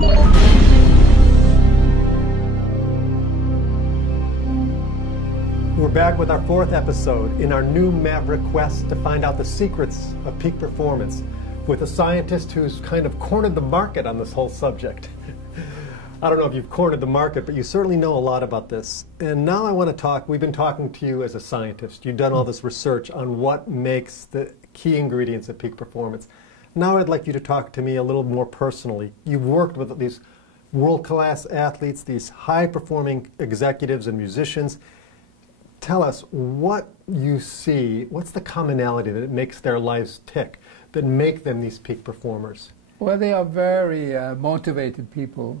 We're back with our fourth episode in our new Maverick quest to find out the secrets of peak performance with a scientist who's kind of cornered the market on this whole subject. I don't know if you've cornered the market, but you certainly know a lot about this. And now I want to talk, we've been talking to you as a scientist. You've done all this research on what makes the key ingredients of peak performance. Now I'd like you to talk to me a little more personally. You've worked with these world-class athletes, these high-performing executives and musicians. Tell us what you see, what's the commonality that makes their lives tick, that make them these peak performers? Well, they are very motivated people,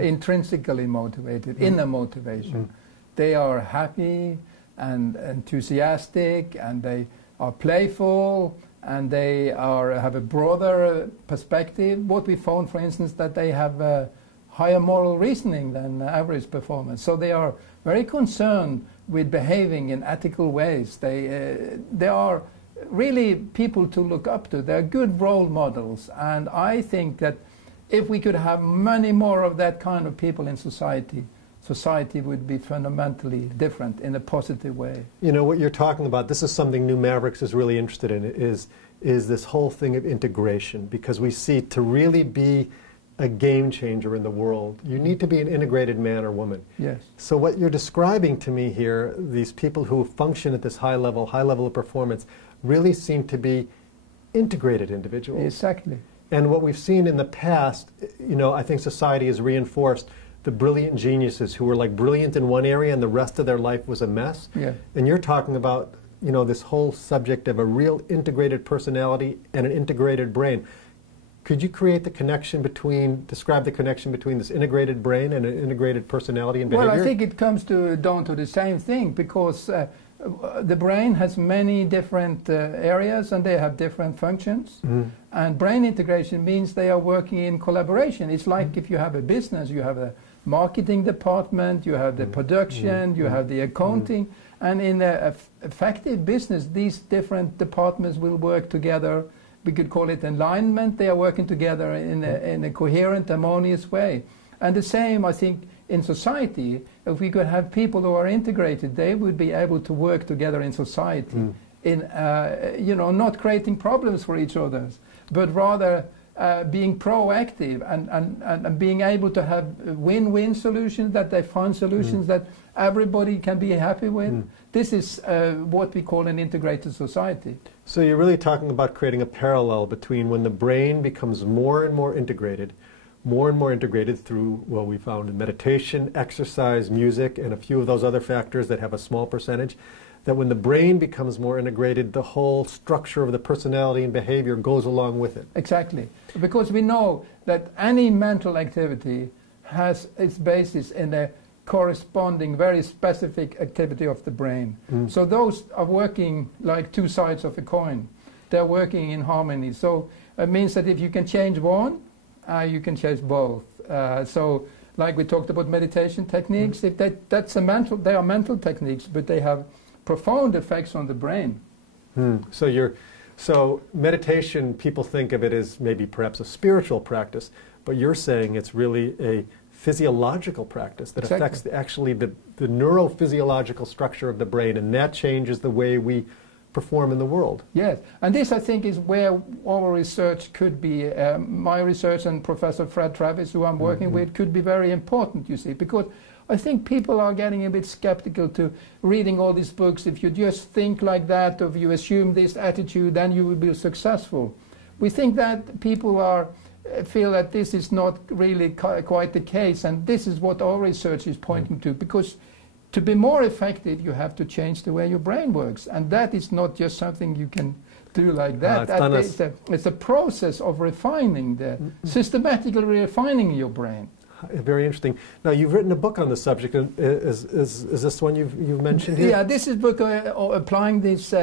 intrinsically motivated, inner motivation. They are happy and enthusiastic, and they are playful, and they have a broader perspective. What we found, for instance, that they have higher moral reasoning than average performers. So they are very concerned with behaving in ethical ways. They are really people to look up to. They're good role models. And I think that if we could have many more of that kind of people in society, society would be fundamentally different in a positive way. You know, what you're talking about, this is something New Mavericks is really interested in, is this whole thing of integration. Because we see to really be a game changer in the world, you need to be an integrated man or woman. Yes. So what you're describing to me here, these people who function at this high level of performance, really seem to be integrated individuals. Exactly. And what we've seen in the past, you know, I think society has reinforced the brilliant geniuses who were like brilliant in one area and the rest of their life was a mess. Yeah. And you're talking about, you know, this whole subject of a real integrated personality and an integrated brain. Could you create the connection between, describe the connection between this integrated brain and an integrated personality and behavior? Well, I think it comes down to the same thing, because the brain has many different areas and they have different functions. And brain integration means they are working in collaboration. It's like if you have a business, you have a marketing department, you have the production, you have the accounting. And in an effective business, these different departments will work together. We could call it alignment. They are working together in a coherent, harmonious way. And the same, I think, in society. If we could have people who are integrated, they would be able to work together in society, in you know, not creating problems for each other, but rather being proactive and being able to have win-win solutions, that they find solutions that everybody can be happy with. This is what we call an integrated society. So you're really talking about creating a parallel between when the brain becomes more and more integrated through, well, we found in meditation, exercise, music, and a few of those other factors that have a small percentage, that when the brain becomes more integrated, the whole structure of the personality and behavior goes along with it. Exactly. Because we know that any mental activity has its basis in a corresponding, very specific activity of the brain. So those are working like two sides of a coin. They're working in harmony. So it means that if you can change one, you can change both. So like we talked about meditation techniques, if that's a mental, they are mental techniques, but they have profound effects on the brain. So meditation, people think of it as maybe perhaps a spiritual practice, but you're saying it's really a physiological practice that affects actually the neurophysiological structure of the brain, and that changes the way we perform in the world. Yes, and this I think is where our research could be, my research and Professor Fred Travis, who I'm working with, could be very important, you see, because I think people are getting a bit skeptical to reading all these books. If you just think like that, or if you assume this attitude, then you will be successful. We think that people feel that this is not really quite the case, and this is what our research is pointing to, because to be more effective, you have to change the way your brain works, and that is not just something you can do like that. It's a process of refining, systematically refining your brain. Very interesting. Now, you've written a book on the subject. Is this one you've mentioned here? Yeah, this is a book applying this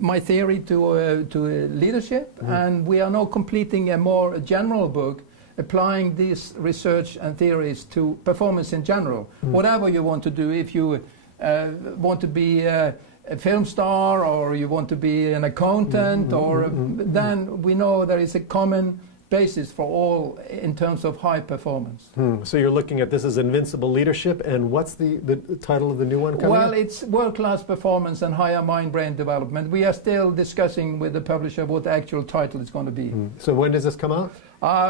my theory to leadership, and we are now completing a more general book applying these research and theories to performance in general. Whatever you want to do, if you want to be a film star, or you want to be an accountant, or then we know there is a common basis for all in terms of high performance. So you're looking at this as invincible leadership, and what's the title of the new one coming Well, up? it's world-class performance and higher mind-brain development. We are still discussing with the publisher what the actual title is going to be. So when does this come out?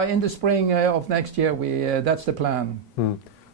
In the spring of next year, that's the plan.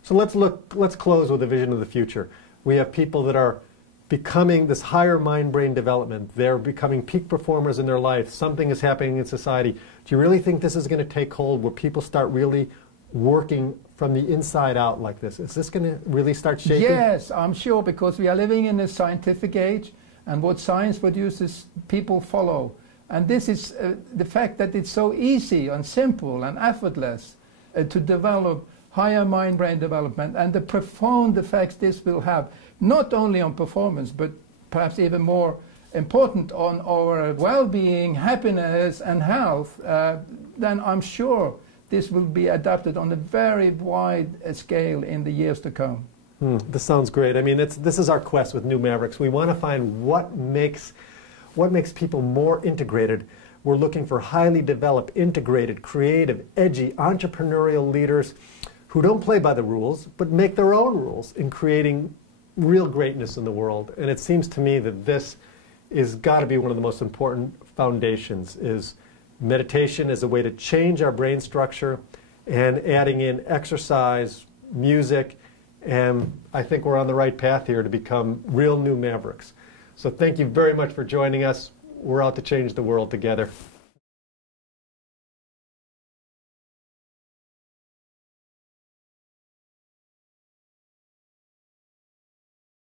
So let's close with a vision of the future. We have people that are becoming this higher mind-brain development. They're becoming peak performers in their life. Something is happening in society. Do you really think this is going to take hold where people start really working from the inside out like this? Is this going to really start shaping? Yes, I'm sure, because we are living in a scientific age, and what science produces, people follow. And this is the fact that it's so easy and simple and effortless to develop higher mind-brain development, and the profound effects this will have, not only on performance, but perhaps even more important on our well-being, happiness, and health, then I'm sure this will be adapted on a very wide scale in the years to come. This sounds great. I mean, this is our quest with New Mavericks. We want to find what makes people more integrated. We're looking for highly developed, integrated, creative, edgy, entrepreneurial leaders who don't play by the rules, but make their own rules in creating real greatness in the world. And it seems to me that this is got to be one of the most important foundations, is meditation as a way to change our brain structure, and adding in exercise, music, and I think we're on the right path here to become real new Mavericks. So thank you very much for joining us. We're out to change the world together.